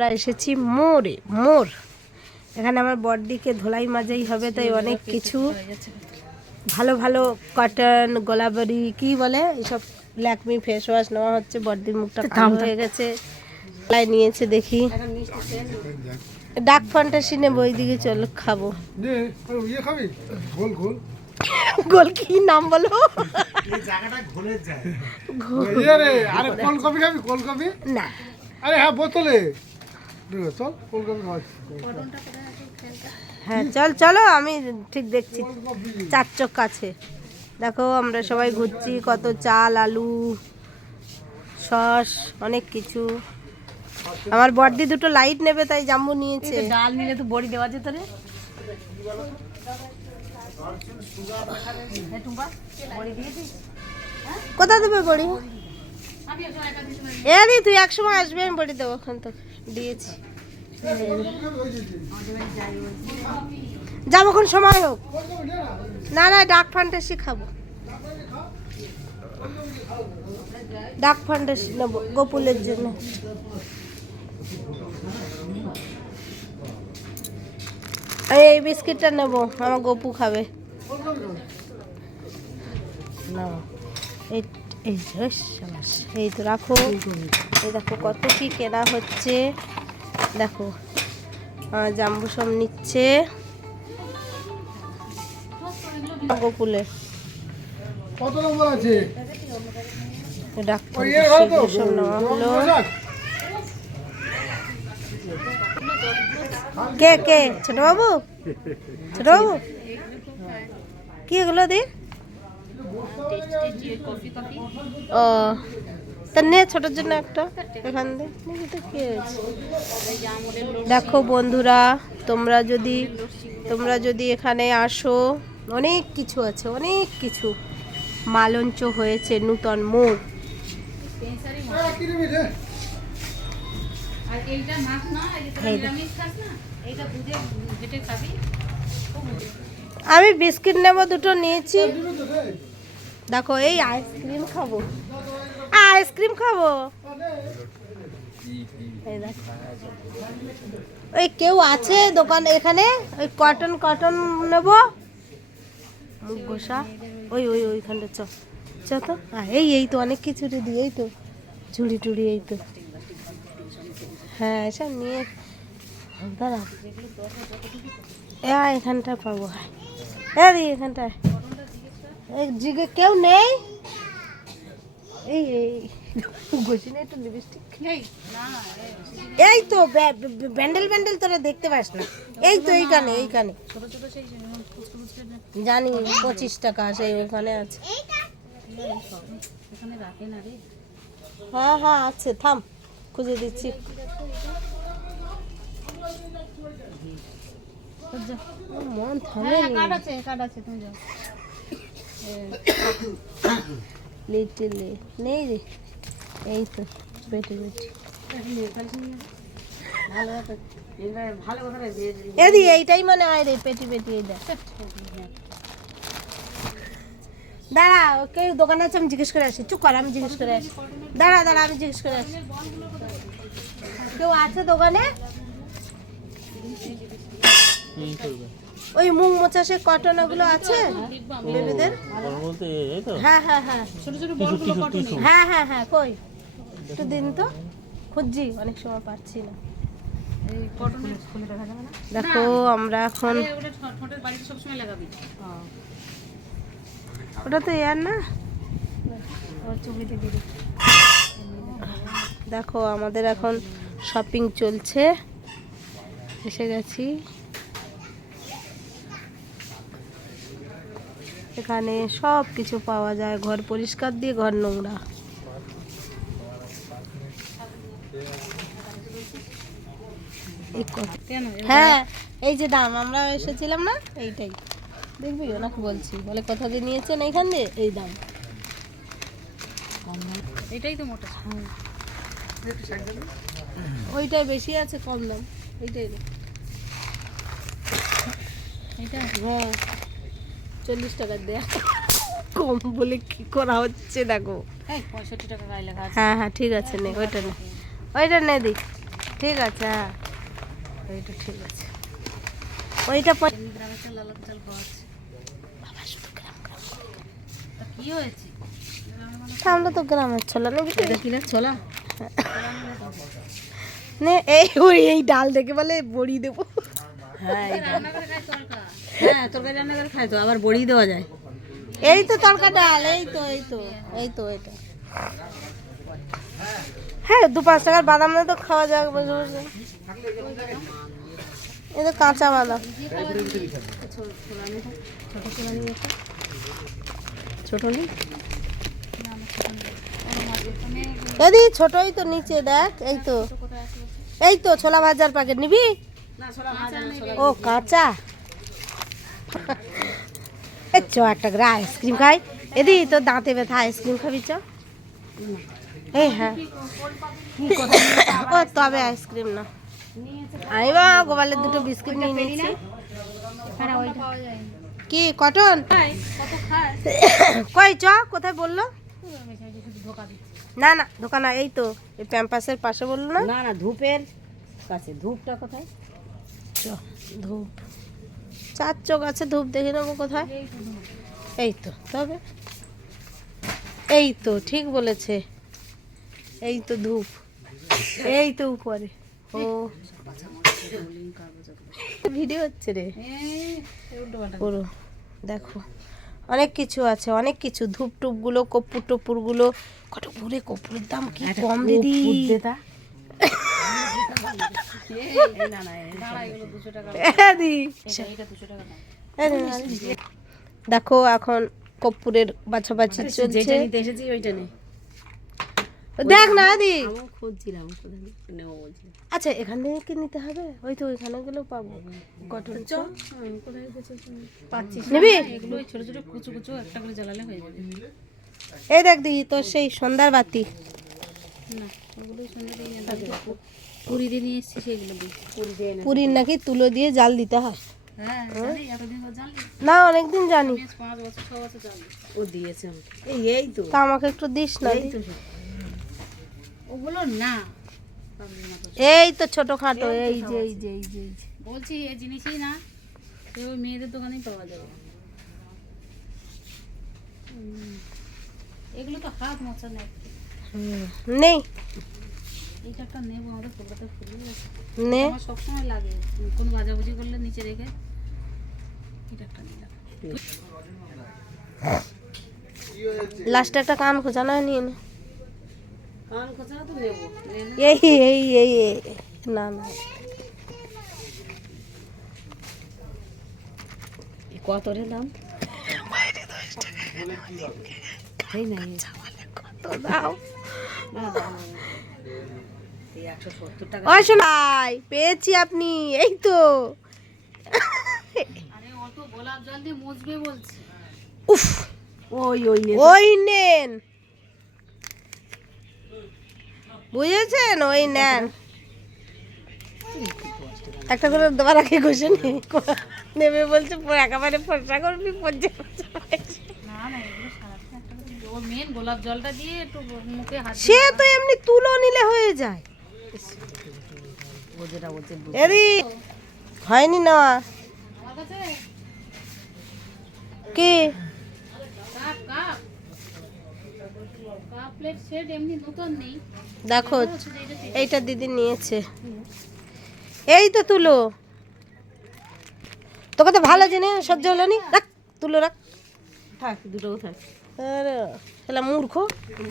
আমরা এসেছি মোড়ে। মোড় এখানে আমার বড়দিকে ধোলাই মাজাই হবে, তাই অনেক কিছু ভালো ভালো কটন গোলাবারি কি বলে এইসব ল্যাকমি ফেস ওয়াশ নেওয়া হচ্ছে। বড়দির মুখটা কালো হয়ে গেছে, ধোলাই নিয়েছে। দেখি ডাক ফ্যান্টাসি নেবো, ওইদিকে চলো খাবো। গোল কি নাম বলো? না আরে হ্যাঁ বোতলে হ্যাঁ চল চলো, আমি ঠিক দেখছি। চার চোখ কাছে দেখো, আমরা সবাই ঘুরছি। কত চাল, আলু, সস, অনেক কিছু। আমার বড়দি দুটো লাইট নেবে, তাই জাম্বু নিয়েছে। ডাল নিলে তো বড়ি দেওয়া যেত রে। কোথা দেবে বড়ি? এ দি তুই এক সময় আসবে, আমি বড়ি দেবো। ওখান তো দিয়েছি, যাবো কোন সময় হোক। না না, ডাক ফ্যান্টাসি খাবো। ডাক ফ্যান্টাসি নেবো গোপুলের জন্য। এই বিস্কিটটা নেবো, আমার গপু খাবে। এই তো রাখো। এই দেখো কত কি কেনা হচ্ছে, দেখো জাম্বু সব নিচ্ছে গোকুলে। কত নম্বর আছে? ডাক্তার সব নেওয়া হলো। কে কে? ছোট বাবু, ছোট বাবু কি এগুলো দি? ও তা নে, ছোটোর জন্য একটা এখান দিয়ে। দেখো বন্ধুরা, তোমরা যদি এখানে আসো, অনেক কিছু আছে, অনেক কিছু। মালঞ্চ হয়েছে নূতন মোড়। আমি বিস্কিট নেবো, দুটো নিয়েছি। দেখো এই আইসক্রিম খাবো, আইসক্রিম খাবো। ওই কেউ আছে দোকানে এখানে? ওই কটন কটন নেবো, মুখ ঘষা। ওই ওই ওইখানটা চ চ তো। এই তো অনেক কিছু রেডি। এই তো ঝুড়ি টুড়ি, এই তো। হ্যাঁ এসব নিয়ে দাঁড়া, এখানটা পাবো। হ্যাঁ দি এখানটায় জিগে কেউ নেই। এই ঘষি না একটু লিপস্টিক। এই তো ব্যান্ডেল ব্যান্ডেল তোরা দেখতে পাস না। এই তো এইখানে এইখানে জানি 25 টাকা সেই ওখানে আছে। হ্যাঁ হ্যাঁ আছে, থাম খুঁজে দিচ্ছি। মন থামে লিটলে নেই রে। এই তো বেটে বেটে এদি এইটাই মানে আয় রে, পেটি পেটি। এই দেখ, দাঁড়া কেউ দোকানে আছে, আমি জিজ্ঞেস করে আসি। চুপ কর, আমি জিজ্ঞেস করে আসি। দাঁড়া দাঁড়া, আমি জিজ্ঞেস করে আসি। কেউ আছে দোকানে? ওই মুখ মোচা সে কটন ওগুলো আছে বেবিদের? হ্যাঁ হ্যাঁ হ্যাঁ, হ্যাঁ হ্যাঁ হ্যাঁ। কই একটু দিন তো, খুঁজছি, অনেক সময় পাচ্ছি না। দেখো আমরা এখন, ওটা তো এয়ার না। দেখো আমাদের এখন শপিং চলছে, এসে গেছি। এখানে সব কিছু পাওয়া যায়, ঘর পরিষ্কার দিয়ে ঘর নোংরা। হ্যাঁ এই যে দাম, আমরা এসেছিলাম না, এইটাই দেখবি। ওনাকে বলছি, বলে কোথা দিয়ে নিয়েছেন, এইখান দিয়ে এই দাম। এটাই তো মোটা, ওইটাই বেশি আছে, কম দাম এইটাই। এটা হ্যাঁ 40 টাকা দেয়া কম বলে কি করা হচ্ছে দেখো। 65 টাকা গায়ে লেখা আছে। হ্যাঁ হ্যাঁ ঠিক আছে, নে ওইটা নে, ওইটা নে দি। ঠিক আছে, হ্যাঁ ওইটা ঠিক আছে। ওইটা গ্রামের চাল আলাদা চাল পাওয়া যাচ্ছে। বাবা শুধু গ্রাম গ্রাম করে। তা কি হয়েছে? আমরা তো গ্রামের ছোলা নেবি এটা কি না ছোলা? নে এই ডাল দেখে বলে বড়ি দেবো। হ্যাঁ রান্না করে খায় তরকা। হ্যাঁ তরকারি রান্না করে খায় তো, আবার বড়ি দেওয়া যায়। এই তো তড়কা ডাল, এই তো এটা। হ্যাঁ 2-5 টাকার বাদাম না তো খাওয়া যাবে, বুঝে বুঝে। এই তো কাঁচা বাদাম। ছোট নেই এদি, ছোটই তো নিচে দেখ। এই তো ছোলা ভাজার প্যাকেট নিবি? ও কাঁচা। এই চ একটা করে আইসক্রিম খাই। এদি তোর দাঁতে ব্যথা, আইসক্রিম খাবি চ। এই হ্যাঁ ও তবে আইসক্রিম না, আমি বা গোপালের দুটো বিস্কুট নিয়ে নিচ্ছি। কি কটন কই চ, কোথায় বললো? না না দোকান, এই তো এই প্যাম্পাসের পাশে বললো না। না ধূপের কাছে। ধূপটা কোথায়? চ ধূপ, 4 চোখ আছে, ধূপ দেখে নেবো কোথায়। এই তো তবে, এই তো ঠিক বলেছে, এই তো ধূপ, এই তো উপরে। ও ভিডিও হচ্ছে রে পুরো, দেখো অনেক কিছু আছে, অনেক কিছু। ধূপ টুপগুলো, কর্পূর টপুরগুলো, কত ভরে কর্পূরের দাম কি কম দিদি। দেখো এখন কর্পূরের বাছাবাছি চলছে। এসেছি ওইটা নেই। দেখ না দি, খুঁজছিলাম আচ্ছা এখান থেকে কি নিতে হবে? ওই তো ওইখানে গেলেও পাবো। কটন পাচ্ছিস নিবি? এগুলো ছোট ছোট কুচু কুচু একটা করে জ্বালালে হয়ে যাবে। এই দেখ দি তোর সেই সন্ধ্যার বাতি। না ওগুলোই সুন্দর পুরি দিয়ে নিয়ে এসেছি, সেগুলো দিয়ে পুরি দিয়ে না। পুরীর নাকি তুলো দিয়ে জাল দিতে হয়। হ্যাঁ জানি, এতদিন ধরে জানলি? না অনেকদিন জানি। 5 বছর 6 বছর জানলি। ও দিয়েছে আমাকে। এই তো তা আমাকে একটু দিস না দি। ওগুলো না, এই তো ছোটখাটো, এই যে এই যে এই যে এই যে। বলছি এই জিনিসই না, ওই মেয়েদের দোকানেই পাওয়া যাবে। এগুলো তো হাত মোছা নেই। নেই এইটা একটা নেবো, আমাদের কলকাতা ফুল আছে, নে আমার সবসময় লাগে। কোন ভাজাভুজি করলে নিচে রেখে এটা একটা নিলাম। লাস্টে একটা কান খোঁচানো নিয়ে নে। কান খোঁচা তো নেবো, নে না। এই না না কত রে দাম? কত দাও? না দাম 170 টাকা। ওই শোনাই পেয়েছি আপনি, এই তো। আরে অত গোলাপ জল দিয়ে মুছবে বলছি। উফ ওই নেন, বুঝেছেন? ওই নেন একটা করে দেওয়ার আগে ঘষে নেবে বলছে, একেবারে ফর্সা করবি পর্যা। না না এগুলো সারাদিন একটা করে ও মেন গোলাপ জলটা দিয়ে একটু মুখে হাত সে তো এমনি তুলো নিলে হয়ে যায়। ও যেটা বলছে এদি হয়নি নেওয়া আমার কাছে কি? Cup cup cup plate set এমনি নতুন নেই। দেখো এইটা দিদি নিয়েছে, এই তো তুলো। তোকে তো ভালো জিনিস সহ্য হলো নি, রাখ তুলো রাখ। থাক দুটো থাক। আরে শালা মূর্খ,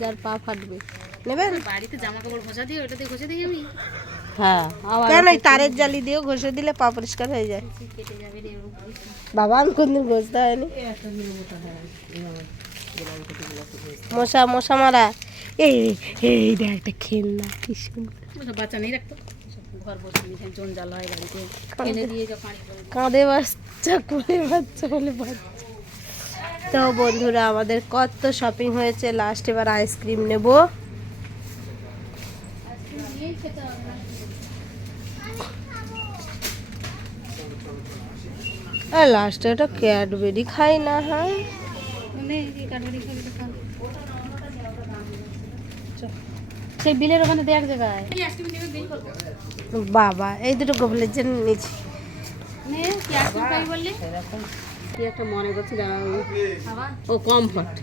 যার পা ফাটবে। নেবেন? বাড়িতে জামা কাপড় ঘষা দিয়ে ওটা দিয়ে ঘষে দিই আমি। হ্যাঁ কেন, এই তারের জালি দিয়েও ঘষে দিলে পা পরিষ্কার হয়ে যায়। কেটে যাবে রে বাবা আমি কোনদিন ঘষতে হয়নি। মশা মশা মারা। এই এই দেখ একটা খেলনা কি সুন্দর। বাচ্চা নেই রাখতো, ঘর বসে নিয়ে জন জ্বালা হয় বাড়িতে এনে দিয়ে যা পানি করে। কাঁধে বাচ্চা কোলে বাচ্চা বলে বাচ্চা। তো বন্ধুরা আমাদের কত শপিং হয়েছে, লাস্ট এবার আইসক্রিম নেব। নিয়েই খেতে হবে না। আর লাস্টে ওটা ক্যাডবেরি খাই না। হ্যাঁ মানে এই কাঠবাড়ি খাবি তো খান। সেই বিলের ওখানে দেখ জায়গায় এই আইসক্রিম নেবে বিল করবো। বাবা এই দুটো গোপালের জন্য নিয়েছি। নে কি আসল পাই বললি? কি একটা মনে করছি দাঁড়াও। ও কমফর্ট।